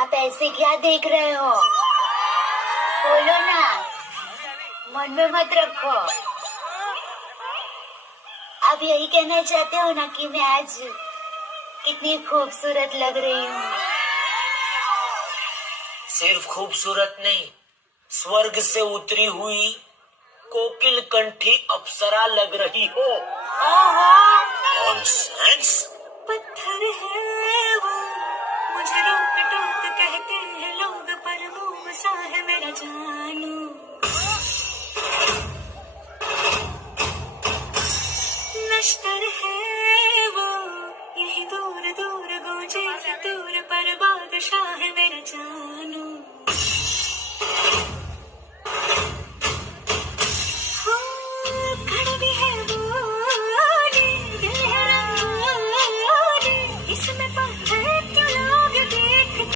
आप ऐसे क्या देख रहे हो? बोलो ना, मन में मत रखो। आप यही कहना चाहते हो ना कि मैं आज कितनी खूबसूरत लग रही हूँ? सिर्फ खूबसूरत नहीं, स्वर्ग से उतरी हुई कोकिल कंठी अप्सरा लग रही हो। नॉनसेंस। पत्थर है वो, मुझे रोक